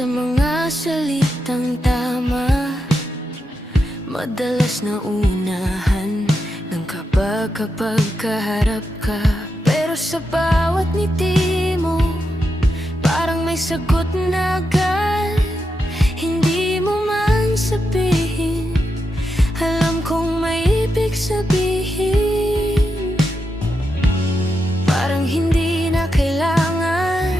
sa mga salitang tama, madalas na unahan ng kapag kaharap ka. Pero sa bawat ngiti mo, parang may sagot na agad. Hindi mo man sabihin, alam kong may ibig sabihin. Parang hindi na kailangan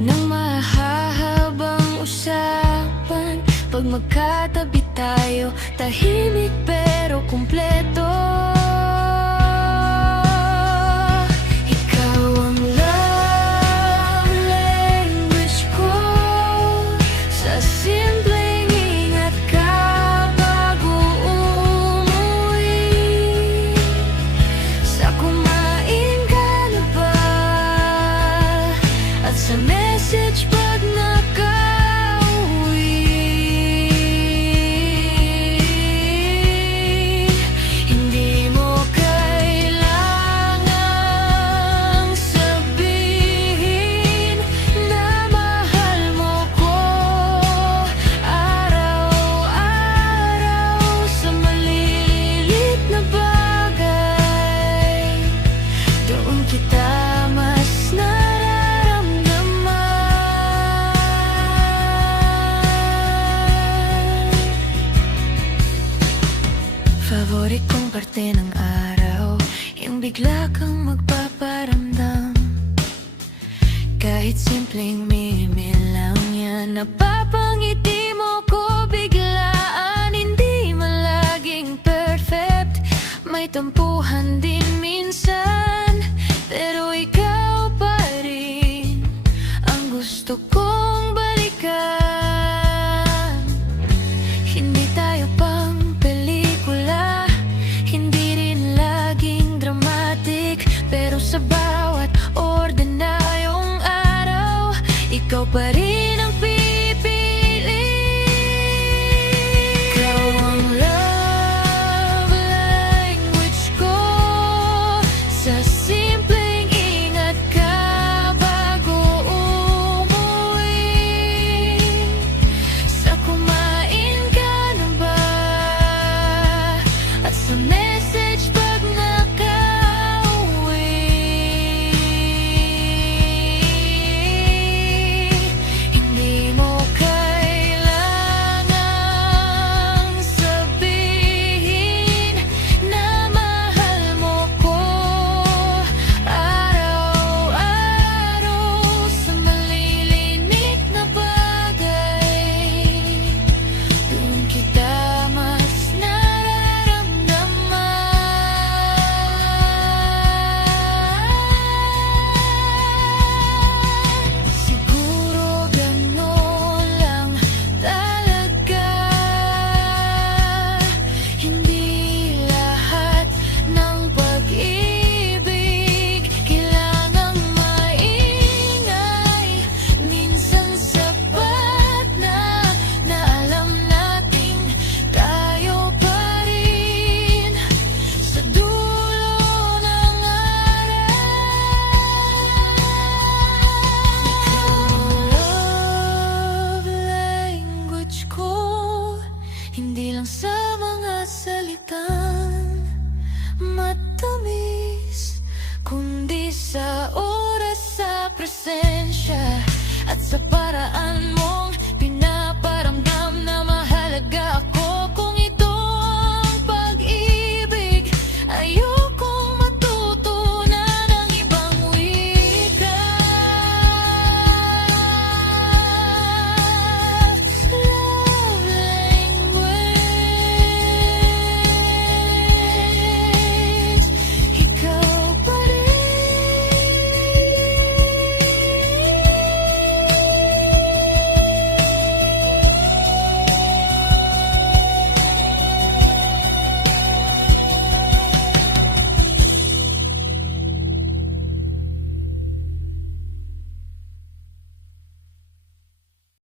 ng mahahabang usapan. Pag magkatabi tayo, tahimik pero kumpleto. Ikaw ang love language ko. Sa simpleng ingat ka bago umuwi, sa kumain ka na ba, at sa message pag nakauwi. Hindi mo kailangang sabihin na mahal mo ko araw-araw. Sa maliliit na bagay, doon kita mas nararamdaman. Favorit kong parte ng araw, yung bigla kang magpaparamdam. Kahit simpleng meme lang yan, napapangiti mo ko biglaan. Hindi man laging perfect, may tampuhan din minsan, pero ikaw pa rin ang gusto kong balikan. Hindi tayo pang pelikula, hindi rin laging dramatic, pero sa bawat ordinaryong araw, ikaw pa rin